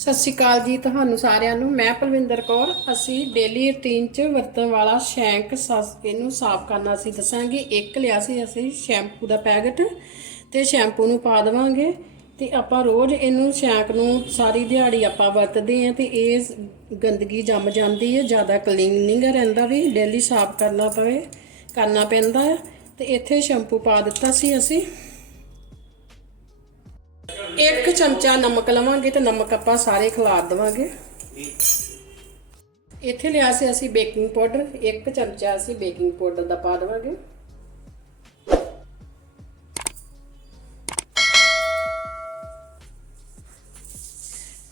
ਸਤਿ ਸ਼੍ਰੀ ਅਕਾਲ ਜੀ ਤੁਹਾਨੂੰ ਸਾਰਿਆਂ ਨੂੰ। ਮੈਂ ਪਲਵਿੰਦਰ ਕੌਰ। ਅਸੀਂ ਡੇਲੀ ਰੂਟੀਨ 'ਚ ਵਰਤਣ ਵਾਲਾ ਸ਼ੈਂਕ ਸਸ, ਇਹਨੂੰ ਸਾਫ਼ ਕਰਨਾ ਅਸੀਂ ਦੱਸਾਂਗੇ। ਇੱਕ ਲਿਆ ਸੀ ਅਸੀਂ ਸ਼ੈਂਪੂ ਦਾ ਪੈਕਟ ਤੇ ਸ਼ੈਂਪੂ ਨੂੰ ਪਾ ਦੇਵਾਂਗੇ ਤੇ ਆਪਾਂ ਰੋਜ਼ ਇਹਨੂੰ ਸ਼ੈਂਕ ਨੂੰ ਸਾਰੀ ਦਿਹਾੜੀ ਆਪਾਂ ਵਰਤਦੇ ਆਂ ਤੇ ਇਹ ਗੰਦਗੀ ਜੰਮ ਜਾਂਦੀ ਹੈ, ਜ਼ਿਆਦਾ ਕਲੀਨਿੰਗ ਰਹਿੰਦਾ ਵੀ ਡੇਲੀ ਸਾਫ਼ ਕਰਨਾ ਪਵੇ, ਕਰਨਾ ਪੈਂਦਾ ਹੈ। ਤੇ ਇੱਥੇ ਸ਼ੈਂਪੂ ਪਾ ਦਿੱਤਾ ਸੀ ਅਸੀਂ। ਇੱਕ ਚਮਚਾ ਨਮਕ ਲਵਾਂਗੇ ਤੇ ਨਮਕ ਆਪਾਂ ਸਾਰੇ ਖਿਲਾਰ ਦੇਵਾਂਗੇ। ਇੱਥੇ ਲਿਆ ਸੀ ਅਸੀਂ ਬੇਕਿੰਗ ਪਾਊਡਰ, ਇੱਕ ਚਮਚਾ ਅਸੀਂ ਬੇਕਿੰਗ ਪਾਊਡਰ ਦਾ ਪਾ ਦੇਵਾਂਗੇ।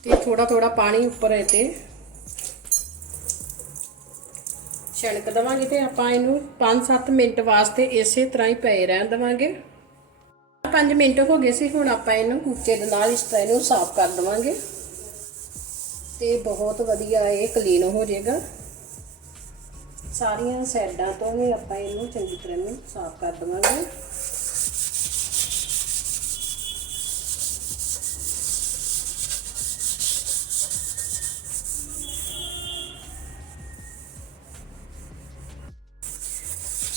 ਤੇ ਥੋੜਾ ਥੋੜਾ ਪਾਣੀ ਉੱਪਰ ਇਹ ਤੇ ਛਿੜਕ ਦੇਵਾਂਗੇ ਤੇ ਆਪਾਂ ਇਹਨੂੰ 5-7 ਮਿੰਟ ਵਾਸਤੇ ਇਸੇ ਤਰ੍ਹਾਂ ਹੀ ਪਏ ਰਹਿਣ ਦੇਵਾਂਗੇ। 5 ਮਿੰਟ ਹੋ ਗਏ ਸੀ, ਹੁਣ ਆਪਾਂ ਇਹਨੂੰ ਕੂਚੇ ਦੇ ਨਾਲ ਇਸ ਤਰ੍ਹਾਂ ਇਹਨੂੰ ਸਾਫ਼ ਕਰ ਦਵਾਂਗੇ। ਤੇ ਬਹੁਤ ਵਧੀਆ ਇਹ ਕਲੀਨ ਹੋ ਜਾਏਗਾ। ਸਾਰੀਆਂ ਸਾਈਡਾਂ ਤੋਂ ਵੀ ਆਪਾਂ ਇਹਨੂੰ ਚੰਗੀ ਤਰ੍ਹਾਂ ਨੂੰ ਸਾਫ਼ ਕਰ ਦਵਾਂਗੇ।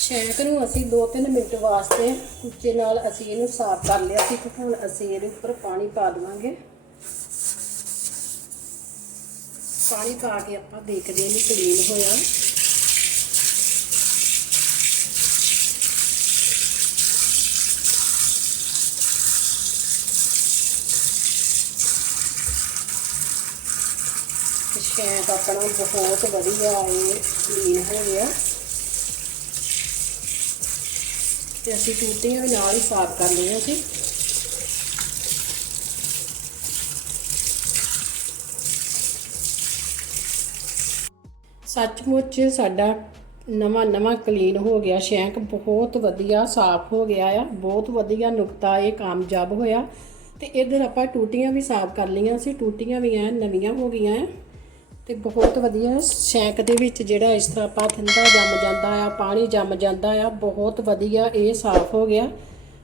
ਸ਼ੈਂਕ ਨੂੰ ਅਸੀਂ 2-3 ਮਿੰਟ ਵਾਸਤੇ ਕੁੱਚੇ ਨਾਲ ਅਸੀਂ ਇਹਨੂੰ ਸਾਫ਼ ਕਰ ਲਿਆ ਸੀ ਤੇ ਹੁਣ ਅਸੀਂ ਇਹਦੇ ਉੱਪਰ ਪਾਣੀ ਪਾ ਦੇਵਾਂਗੇ। ਪਾਣੀ ਪਾ ਕੇ ਆਪਾਂ ਦੇਖਦੇ ਹਾਂ ਕਿ ਕਲੀਨ ਹੋਇਆ। ਸ਼ੈਂਕ ਆਪਣਾ ਬਹੁਤ ਵਧੀਆ ਇਹ ਕਲੀਨ ਹੋ ਗਿਆ। ਤੇ ਅਸੀਂ ਟੂਟੀਆਂ ਵੀ ਨਾਲ ਹੀ ਸਾਫ਼ ਕਰ ਲਈਆਂ ਸੀ। ਸੱਚਮੁੱਚ ਸਾਡਾ ਨਵਾਂ ਨਵਾਂ ਕਲੀਨ ਹੋ ਗਿਆ, ਸ਼ੈਂਕ ਬਹੁਤ ਵਧੀਆ ਸਾਫ਼ ਹੋ ਗਿਆ ਆ, ਬਹੁਤ ਵਧੀਆ ਨੁਕਤਾ ਇਹ ਕਾਮਯਾਬ ਹੋਇਆ ਤੇ ਇਧਰ ਆਪਾਂ ਟੂਟੀਆਂ ਵੀ ਸਾਫ਼ ਕਰ ਲਈਆਂ ਸੀ, ਟੂਟੀਆਂ ਵੀ ਐ ਨਵੀਆਂ ਹੋ ਗਈਆਂ ਐ ਤੇ ਬਹੁਤ ਵਧੀਆ। ਸ਼ੈਂਕ ਦੇ ਵਿੱਚ ਜਿਹੜਾ ਇਸ ਤਰ੍ਹਾਂ ਆਪਾਂ ਠੰਡਾ ਜੰਮ ਜਾਂਦਾ ਆ, ਪਾਣੀ ਜੰਮ ਜਾਂਦਾ ਆ, ਬਹੁਤ ਵਧੀਆ ਇਹ ਸਾਫ਼ ਹੋ ਗਿਆ।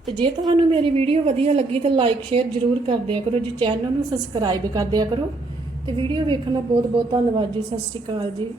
ਤੇ ਜੇ ਤੁਹਾਨੂੰ ਮੇਰੀ ਵੀਡੀਓ ਵਧੀਆ ਲੱਗੀ ਤਾਂ ਲਾਈਕ ਸ਼ੇਅਰ ਜ਼ਰੂਰ ਕਰ ਦਿਆ ਕਰੋ, ਜੀ ਚੈਨਲ ਨੂੰ ਸਬਸਕ੍ਰਾਈਬ ਕਰ ਦਿਆ ਕਰੋ। ਤੇ ਵੀਡੀਓ ਵੇਖਣ ਦਾ ਬਹੁਤ ਬਹੁਤ ਧੰਨਵਾਦ ਜੀ, ਸਤਿ ਸ਼੍ਰੀ ਅਕਾਲ ਜੀ।